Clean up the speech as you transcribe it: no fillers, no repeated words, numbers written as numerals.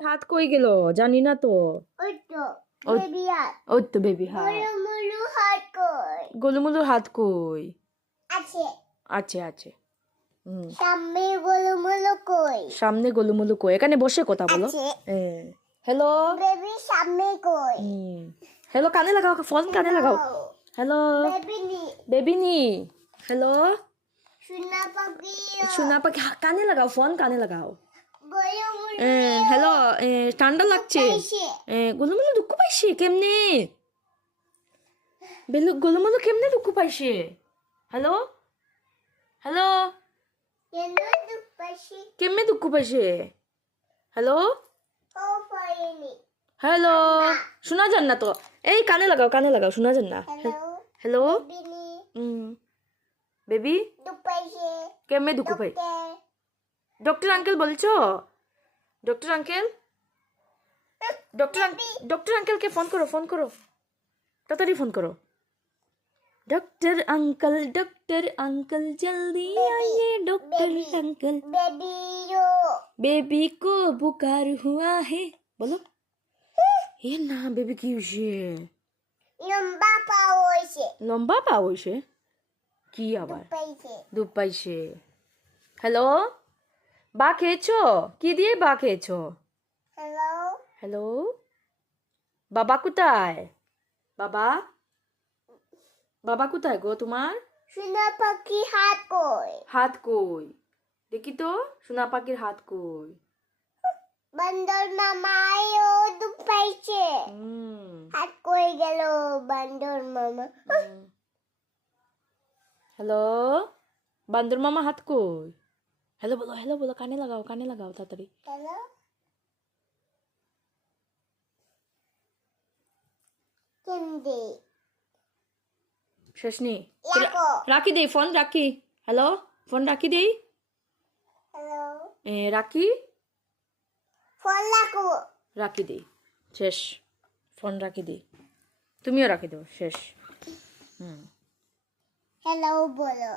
হাত কই গেল জানি না তো। ওই তো ওই বেবি হাত ওই তো বেবি হাত। মুলু হাত কই গোলুমুলুর হাত কই? আছে আছে আছে। সামনে মুলু কই সামনে গোলুমুলু কই? এখানে বসে কথা বলো। আছে হ্যালো বেবি সামনে কই হ্যালো, কানে লাগাও, ফোন কানে লাগাও। হ্যালো বেবি নি বেবি নি। হ্যালো সোনা পাখি সোনা পাখি, কানে লাগাও, ফোন কানে লাগাও। মুলু হ্যালো, ঠান্ডা লাগছে। পাইছে গোলুমুলু দুঃখ পাইছে কেমনে? গোলুমুলু কেমনে দুঃখ পাইছে? হ্যালো হ্যালো, কেন দুঃখ পাইছে কেমনে দুঃখ পাইছে? হ্যালো ও পাইনি হ্যালো, শোনা যান না তো। এই কানে লাগাও, কানে লাগাও, শোনা যান না। হ্যালো হ্যালো বেবি নি বেবি, দুঃখ পাইছে কেমনে দুঃখ পাই? ডক্টর আঙ্কেল বলছো? ডক্টর আঙ্কেল, ডক্টর আঙ্কেলকে ফোন করো, ফোন করো, তাড়াতাড়ি ফোন করো। डॉक्टर अंकल जल्दी आइए डॉक्टर अंकल, बेबी यो बेबी को बुखार हुआ है। बोलो ये ना बेबी কি হইছে? লম্বা পা হইছে লম্বা পা হইছে? কি আবার পাইছে দুধ পাইছে? হ্যালো, বা খেয়েছো? কি দিয়ে বা খেয়েছো? হ্যালো হ্যালো, বাবা কোথায়? বাবা, বাবা কোথায় গো তোমার? সোনা পাখি হাত কই হাত কই? দেখি তো সোনা পাখির হাত কই? বান্দর মামাও দুঃখ পাইছে হাত কই গেল বান্দর মামা হ্যালো, বান্দর মামা হাত কই? হ্যালো বলো, হ্যালো বলো, কানে লাগাও, কানে লাগাও তাড়াতাড়ি। হ্যালো কেমদে শেষ নেই, লাগো রাখি দেই ফোন, রাখি। হ্যালো, ফোন রাখি দেই, হ্যালো রাখি, ফোন লাগো রাখি দেই, শেষ, ফোন রাখি দেই, তুমিও রাখি দাও, শেষ। হ্যালো বলো